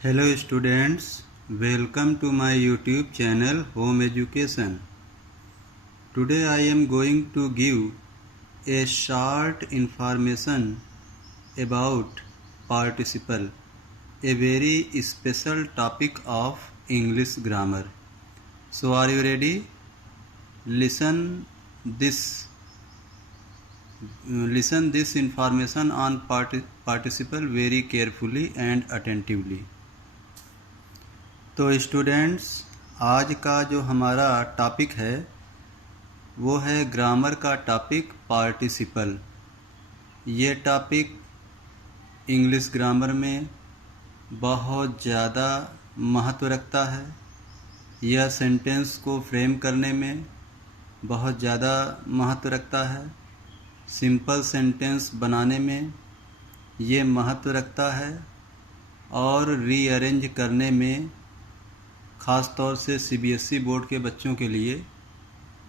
Hello students, welcome to my YouTube channel Home Education. Today I am going to give a short information about participle, a very special topic of English grammar. So are you ready? Listen this information on participle very carefully and attentively. तो students, आज का जो हमारा topic है वो है grammar का topic participle. ये टॉपिक इंग्लिश ग्रामर में बहुत ज़्यादा महत्व रखता है। यह सेंटेंस को फ्रेम करने में बहुत ज़्यादा महत्व रखता है। सिंपल सेंटेंस बनाने में ये महत्व रखता है और रीअरेंज करने में, ख़ास तौर से सीबीएसई बोर्ड के बच्चों के लिए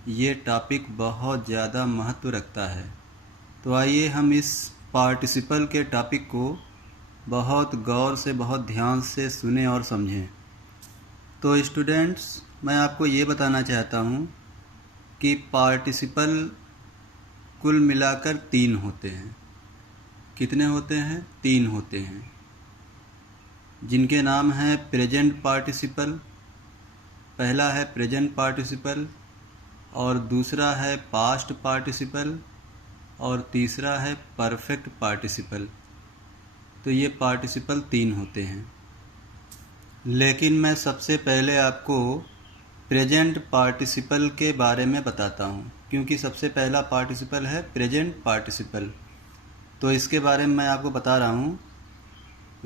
ये टॉपिक बहुत ज़्यादा महत्व रखता है। तो आइए हम इस पार्टिसिपल के टॉपिक को बहुत गौर से, बहुत ध्यान से सुने और समझें। तो स्टूडेंट्स, मैं आपको ये बताना चाहता हूँ कि पार्टिसिपल कुल मिलाकर 3 होते हैं। कितने होते हैं? 3 होते हैं, जिनके नाम हैं प्रेजेंट पार्टिसिपल। पहला है प्रेजेंट पार्टिसिपल, और दूसरा है पास्ट पार्टिसिपल, और तीसरा है परफेक्ट पार्टिसिपल। तो ये पार्टिसिपल 3 होते हैं। लेकिन मैं सबसे पहले आपको प्रेजेंट पार्टिसिपल के बारे में बताता हूँ, क्योंकि सबसे पहला पार्टिसिपल है प्रेजेंट पार्टिसिपल। तो इसके बारे में मैं आपको बता रहा हूँ।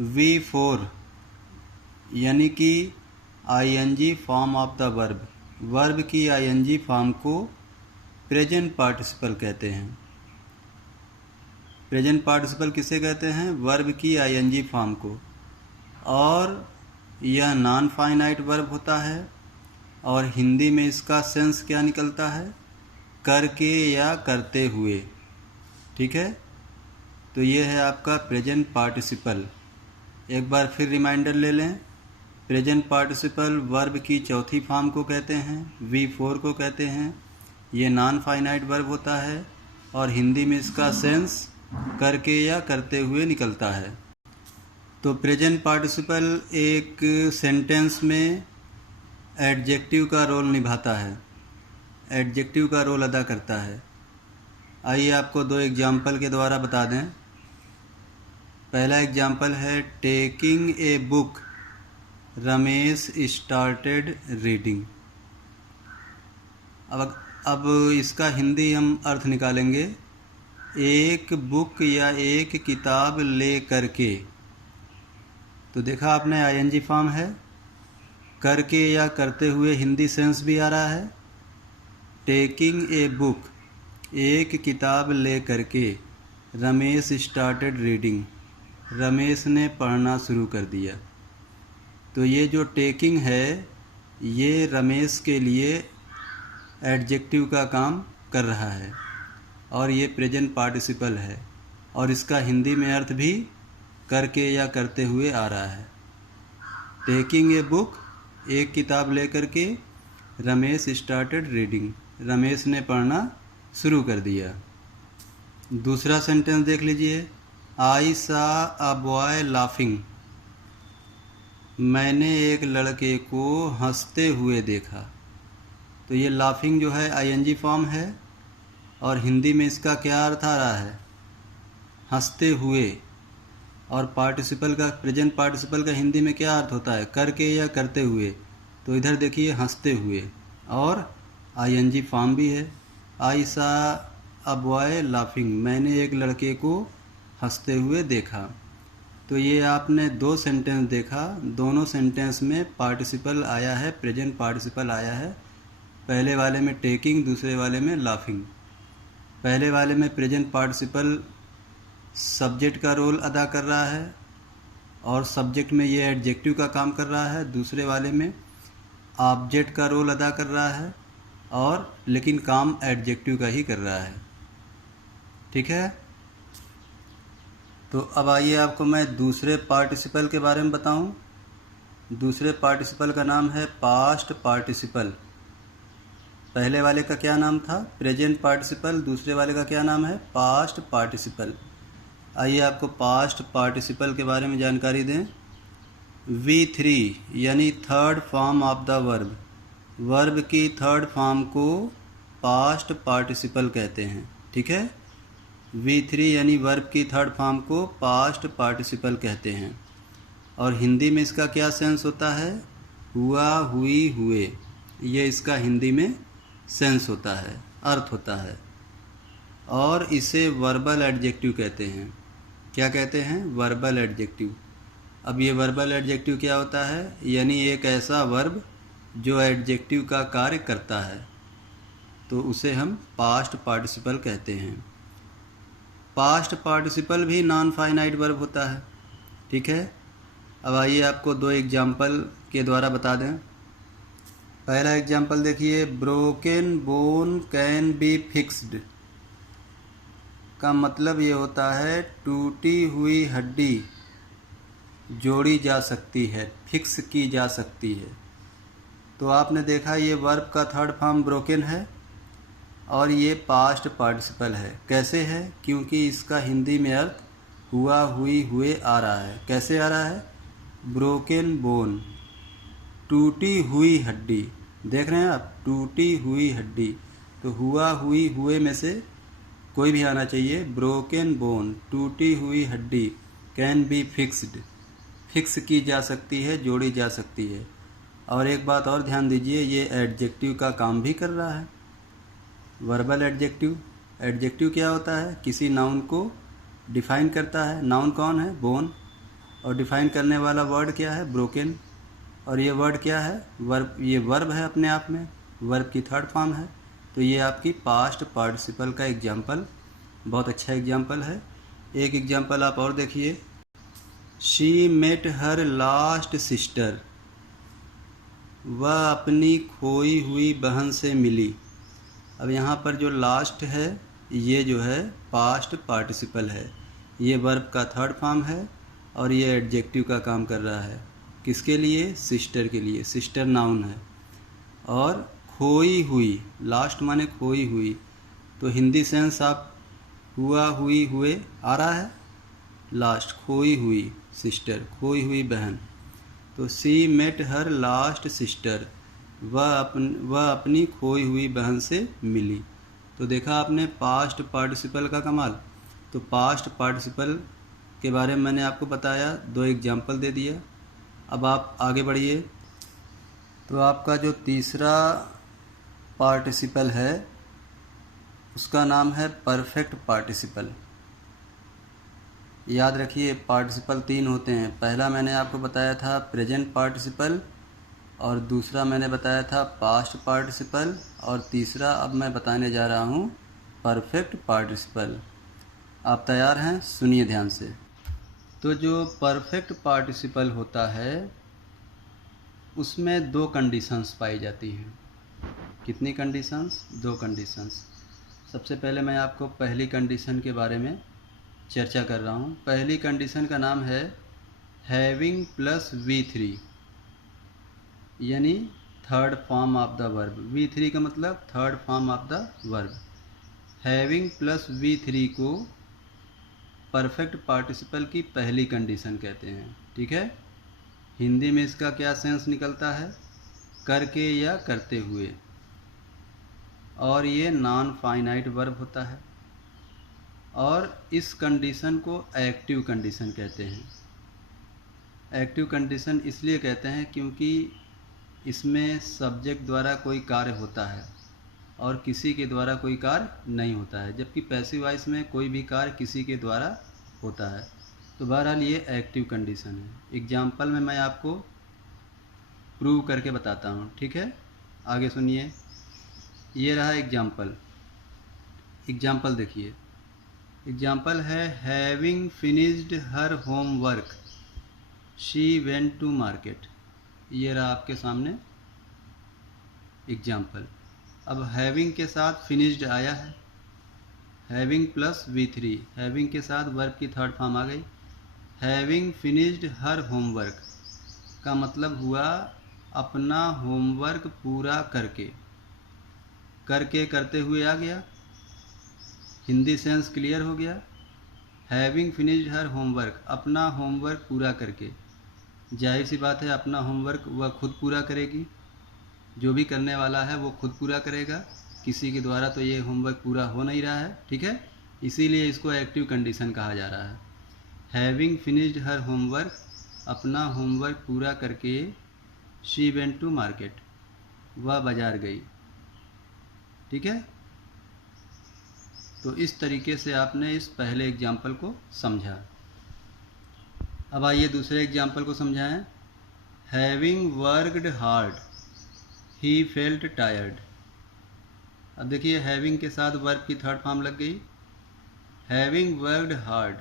V4 यानी कि ING form of the verb, verb की आईएनजी फॉर्म को प्रेजेंट पार्टिसिपल कहते हैं। प्रेजेंट पार्टिसिपल किसे कहते हैं? वर्ब की आईएनजी फॉर्म को। और यह नॉन फाइनाइट वर्ब होता है, और हिंदी में इसका सेंस क्या निकलता है? करके या करते हुए। ठीक है, तो ये है आपका प्रेजेंट पार्टिसिपल। एक बार फिर रिमाइंडर ले लें। प्रेजेंट पार्टिसिपल वर्ब की चौथी फॉर्म को कहते हैं, V4 को कहते हैं। ये नॉन फाइनाइट वर्ब होता है, और हिंदी में इसका सेंस करके या करते हुए निकलता है। तो प्रेजेंट पार्टिसिपल एक सेंटेंस में एडजेक्टिव का रोल निभाता है, एडजेक्टिव का रोल अदा करता है। आइए आपको 2 एग्जाम्पल के द्वारा बता दें। पहला एग्जाम्पल है taking a book, Ramesh started reading. अब इसका हिंदी हम अर्थ निकालेंगे। एक बुक या एक किताब ले करके। तो देखा आपने, आईएनजी फॉर्म है, करके या करते हुए हिंदी सेंस भी आ रहा है। टेकिंग ए बुक, एक किताब ले करके, रमेश स्टार्टेड रीडिंग, रमेश ने पढ़ना शुरू कर दिया। तो ये जो टेकिंग है, ये रमेश के लिए एडजेक्टिव का काम कर रहा है, और ये प्रेजेंट पार्टिसिपल है, और इसका हिंदी में अर्थ भी करके या करते हुए आ रहा है। टेकिंग ए बुक, एक किताब लेकर के, रमेश स्टार्टेड रीडिंग, रमेश ने पढ़ना शुरू कर दिया। दूसरा सेंटेंस देख लीजिए। आई सा अ बॉय लाफिंग, मैंने एक लड़के को हंसते हुए देखा। तो ये लाफिंग जो है आईएनजी फॉर्म है, और हिंदी में इसका क्या अर्थ आ रहा है? हंसते हुए। और पार्टिसिपल का, प्रेजेंट पार्टिसिपल का हिंदी में क्या अर्थ होता है? करके या करते हुए। तो इधर देखिए हंसते हुए, और आईएनजी फॉर्म भी है। आई सा अ बॉय लाफिंग, मैंने एक लड़के को हंसते हुए देखा। तो ये आपने 2 सेंटेंस देखा, दोनों सेंटेंस में पार्टिसिपल आया है, प्रेजेंट पार्टिसिपल आया है। पहले वाले में टेकिंग, दूसरे वाले में लाफिंग। पहले वाले में प्रेजेंट पार्टिसिपल सब्जेक्ट का रोल अदा कर रहा है, और सब्जेक्ट में ये एडजेक्टिव का काम कर रहा है। दूसरे वाले में ऑब्जेक्ट का रोल अदा कर रहा है, और लेकिन काम एडजेक्टिव का ही कर रहा है। ठीक है, तो अब आइए आपको मैं दूसरे पार्टिसिपल के बारे में बताऊं। दूसरे पार्टिसिपल का नाम है पास्ट पार्टिसिपल। पहले वाले का क्या नाम था? Present participle. दूसरे वाले का क्या नाम है? Past participle. आइए आपको पास्ट पार्टिसिपल के बारे में जानकारी दें। V3 यानी third form of the verb, verb की थर्ड फॉर्म को पास्ट पार्टिसिपल कहते हैं। ठीक है, V3 यानी वर्ब की थर्ड फॉर्म को पास्ट पार्टिसिपल कहते हैं। और हिंदी में इसका क्या सेंस होता है? हुआ, हुई, हुए। ये इसका हिंदी में सेंस होता है, अर्थ होता है। और इसे वर्बल एडजेक्टिव कहते हैं। क्या कहते हैं? Verbal adjective. अब ये वर्बल एडजेक्टिव क्या होता है? यानी एक ऐसा वर्ब जो एडजेक्टिव का कार्य करता है, तो उसे हम पास्ट पार्टिसिपल कहते हैं। पास्ट पार्टिसिपल भी नॉन फाइनाइट वर्ब होता है। ठीक है, अब आइए आपको दो एग्जाम्पल के द्वारा बता दें। पहला एग्जाम्पल देखिए, broken bone can be fixed का मतलब ये होता है टूटी हुई हड्डी जोड़ी जा सकती है, फिक्स की जा सकती है। तो आपने देखा ये वर्ब का थर्ड फॉर्म ब्रोकन है और ये पास्ट पार्टिसिपल है। कैसे है? क्योंकि इसका हिंदी में अर्थ हुआ, हुई, हुए आ रहा है। कैसे आ रहा है? ब्रोकन बोन, टूटी हुई हड्डी। देख रहे हैं आप, टूटी हुई हड्डी। तो हुआ, हुई, हुए में से कोई भी आना चाहिए। ब्रोकन बोन, टूटी हुई हड्डी, कैन बी फिक्स्ड, फिक्स की जा सकती है, जोड़ी जा सकती है। और एक बात और ध्यान दीजिए, ये एडजेक्टिव का काम भी कर रहा है। Verbal adjective. एडजेक्टिव क्या होता है? किसी नाउन को डिफाइन करता है। नाउन कौन है? बोन। और डिफाइन करने वाला वर्ड क्या है? ब्रोकन। और ये वर्ड क्या है? वर्ब। ये वर्ब है अपने आप में, वर्ब की थर्ड फॉर्म है। तो ये आपकी पास्ट पार्टिसिपल का एग्जाम्पल, बहुत अच्छा एग्जाम्पल है। एक एग्जाम्पल आप और देखिए, she met her lost sister, वह अपनी खोई हुई बहन से मिली। अब यहाँ पर जो लास्ट है ये जो है पास्ट पार्टिसिपल है। ये वर्ब का थर्ड फॉर्म है और ये एडजेक्टिव का काम कर रहा है। किसके लिए? सिस्टर के लिए। सिस्टर नाउन है। और खोई हुई, लास्ट माने खोई हुई, तो हिंदी सेंस आप हुआ, हुई, हुए आ रहा है। लास्ट, खोई हुई सिस्टर, खोई हुई बहन। तो she met her lost sister, वह अपनी खोई हुई बहन से मिली। तो देखा आपने पास्ट पार्टिसिपल का कमाल। तो पास्ट पार्टिसिपल के बारे में मैंने आपको बताया, दो एग्जाम्पल दे दिया। अब आप आगे बढ़िए। तो आपका जो तीसरा पार्टिसिपल है उसका नाम है परफेक्ट पार्टिसिपल। याद रखिए पार्टिसिपल तीन होते हैं। पहला मैंने आपको बताया था प्रेजेंट पार्टिसिपल, और दूसरा मैंने बताया था पास्ट पार्टिसिपल, और तीसरा अब मैं बताने जा रहा हूँ परफेक्ट पार्टिसिपल। आप तैयार हैं? सुनिए ध्यान से। तो जो परफेक्ट पार्टिसिपल होता है उसमें दो कंडीशंस पाई जाती हैं। कितनी कंडीशंस? दो कंडीशंस। सबसे पहले मैं आपको पहली कंडीशन के बारे में चर्चा कर रहा हूँ। पहली कंडीशन का नाम है हैविंग प्लस V3, यानी third form of the verb. V3 का मतलब third form of the verb. Having plus V3 को परफेक्ट पार्टिसिपल की पहली कंडीशन कहते हैं। ठीक है, हिंदी में इसका क्या सेंस निकलता है? करके या करते हुए। और ये नॉन फाइनाइट वर्ब होता है। और इस कंडीशन को एक्टिव कंडीशन कहते हैं। एक्टिव कंडीशन इसलिए कहते हैं क्योंकि इसमें सब्जेक्ट द्वारा कोई कार्य होता है और किसी के द्वारा कोई कार्य नहीं होता है, जबकि पैसिव वॉइस में कोई भी कार्य किसी के द्वारा होता है। तो बहरहाल ये एक्टिव कंडीशन है। एग्जाम्पल में मैं आपको प्रूव करके बताता हूँ। ठीक है, आगे सुनिए। ये रहा एग्जाम्पल। एग्जाम्पल देखिए। एग्जाम्पल है having finished her homework she went to market. ये रहा आपके सामने एग्जाम्पल। अब हैविंग के साथ फिनिश्ड आया है, हैविंग प्लस V3, हैविंग के साथ वर्ब की थर्ड फॉर्म आ गई। हैविंग फिनिश्ड हर होमवर्क, का मतलब हुआ अपना होमवर्क पूरा करके, करके करते हुए आ गया, हिंदी सेंस क्लियर हो गया। हैविंग फिनिश्ड हर होमवर्क, अपना होमवर्क पूरा करके, जाहिर सी बात है अपना होमवर्क वह खुद पूरा करेगी, जो भी करने वाला है वो खुद पूरा करेगा, किसी के द्वारा तो ये होमवर्क पूरा हो नहीं रहा है, ठीक है, इसीलिए इसको एक्टिव कंडीशन कहा जा रहा है। हैविंग फिनिश्ड हर होमवर्क, अपना होमवर्क पूरा करके, शी वेंट टू मार्केट, वह बाजार गई, ठीक है। तो इस तरीके से आपने इस पहले एग्जाम्पल को समझा। अब आइए दूसरे एग्जाम्पल को समझाएं। Having worked hard he felt tired. अब देखिए हैविंग के साथ वर्ब की थर्ड फॉर्म लग गई। हैविंग वर्कड हार्ड,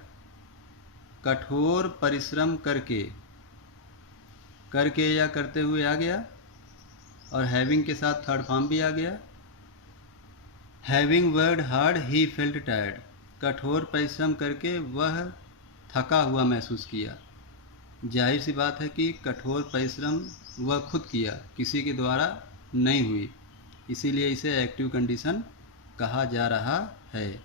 कठोर परिश्रम करके, करके या करते हुए आ गया, और हैविंग के साथ थर्ड फॉर्म भी आ गया। Having worked hard he felt tired, कठोर परिश्रम करके वह थका हुआ महसूस किया। जाहिर सी बात है कि कठोर परिश्रम वह खुद किया, किसी के द्वारा नहीं हुई, इसीलिए इसे एक्टिव कंडीशन कहा जा रहा है।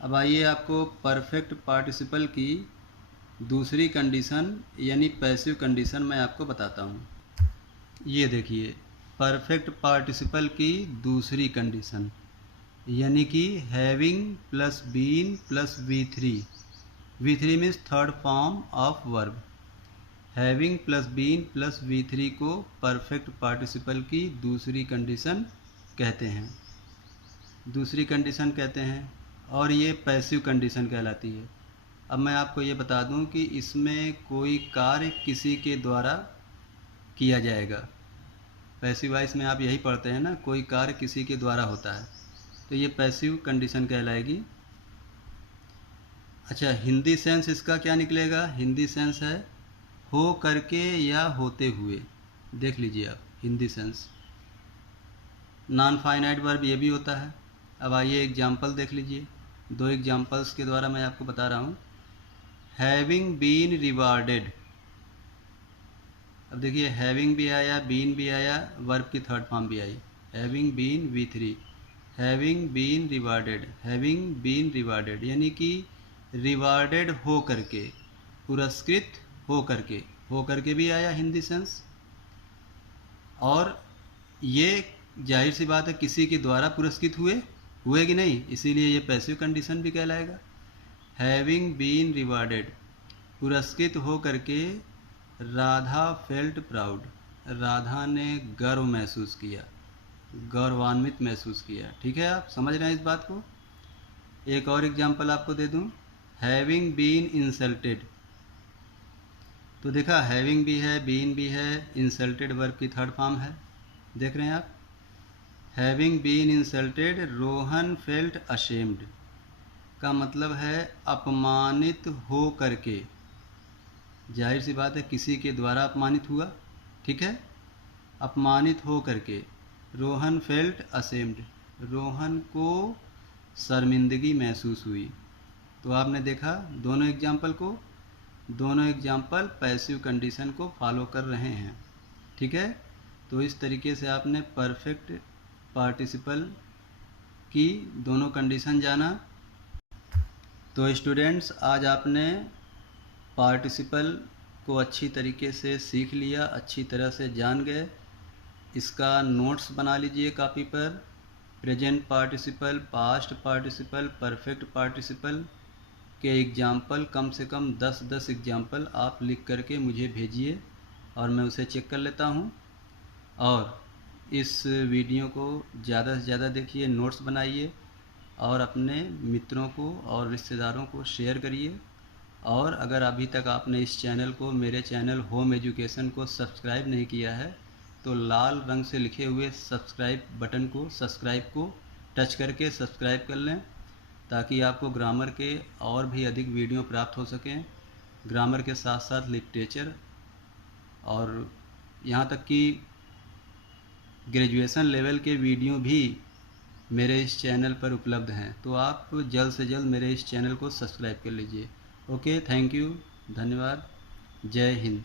अब आइए आपको परफेक्ट पार्टिसिपल की दूसरी कंडीशन यानी पैसिव कंडीशन मैं आपको बताता हूँ। ये देखिए परफेक्ट पार्टिसिपल की दूसरी कंडीशन यानी कि having plus been plus V3, V3 means third form of verb. Having plus been plus V3 को परफेक्ट पार्टिसिपल की दूसरी कंडीशन कहते हैं, दूसरी कंडीशन कहते हैं, और ये पैसिव कंडीशन कहलाती है। अब मैं आपको ये बता दूं कि इसमें कोई कार्य किसी के द्वारा किया जाएगा। पैसिव वॉइस में आप यही पढ़ते हैं ना, कोई कार्य किसी के द्वारा होता है, तो ये पैसिव कंडीशन कहलाएगी। अच्छा, हिंदी सेंस इसका क्या निकलेगा? हिंदी सेंस है हो करके या होते हुए। देख लीजिए आप Hindi sense. Non finite verb ये भी होता है। अब आइए एग्जाम्पल देख लीजिए, दो एग्जाम्पल्स के द्वारा मैं आपको बता रहा हूँ। हैविंग बीन रिवार्डेड, अब देखिए हैविंग भी आया, बीन भी आया, वर्ब की थर्ड फॉर्म भी आई। Having been V3, having been rewarded, having been rewarded यानी कि रिवार्डेड हो करके, पुरस्कृत हो करके भी आया हिंदी सेंस, और ये जाहिर सी बात है किसी के द्वारा पुरस्कृत हुए कि नहीं, इसीलिए ये पैसिव कंडीशन भी कहलाएगा। हैविंग बीन रिवार्डेड, पुरस्कृत हो करके, राधा फेल्ट प्राउड, राधा ने गर्व महसूस किया, गौरवान्वित महसूस किया, ठीक है, आप समझ रहे हैं इस बात को। एक और एग्जांपल आपको दे दूं, हैविंग बीन इंसल्टेड, तो देखा हैविंग भी है, बीन भी है, इंसल्टेड वर्ब की थर्ड फॉर्म है, देख रहे हैं आप। Having been insulted, Rohan felt ashamed का मतलब है अपमानित हो करके, जाहिर सी बात है किसी के द्वारा अपमानित हुआ, ठीक है, अपमानित हो करके। रोहन फेल्ट अशेम्ड, रोहन को शर्मिंदगी महसूस हुई। तो आपने देखा दोनों एग्जाम्पल को, दोनों एग्जाम्पल पैसिव कंडीशन को फॉलो कर रहे हैं, ठीक है। तो इस तरीके से आपने परफेक्ट पार्टिसिपल की दोनों कंडीशन जाना। तो स्टूडेंट्स आज आपने पार्टिसिपल को अच्छी तरीके से सीख लिया, अच्छी तरह से जान गए। इसका नोट्स बना लीजिए कॉपी पर। Present participle, past participle, perfect participle के एग्जाम्पल कम से कम 10-10 एग्जाम्पल आप लिख करके मुझे भेजिए और मैं उसे चेक कर लेता हूँ। और इस वीडियो को ज़्यादा से ज़्यादा देखिए, नोट्स बनाइए और अपने मित्रों को और रिश्तेदारों को शेयर करिए। और अगर अभी तक आपने इस चैनल को, मेरे चैनल होम एजुकेशन को सब्सक्राइब नहीं किया है तो लाल रंग से लिखे हुए सब्सक्राइब बटन को, सब्सक्राइब को टच करके सब्सक्राइब कर लें, ताकि आपको ग्रामर के और भी अधिक वीडियो प्राप्त हो सकें। ग्रामर के साथ साथ लिटरेचर और यहाँ तक कि ग्रेजुएशन लेवल के वीडियो भी मेरे इस चैनल पर उपलब्ध हैं। तो आप जल्द से जल्द मेरे इस चैनल को सब्सक्राइब कर लीजिए। ओके, थैंक यू, धन्यवाद, जय हिंद।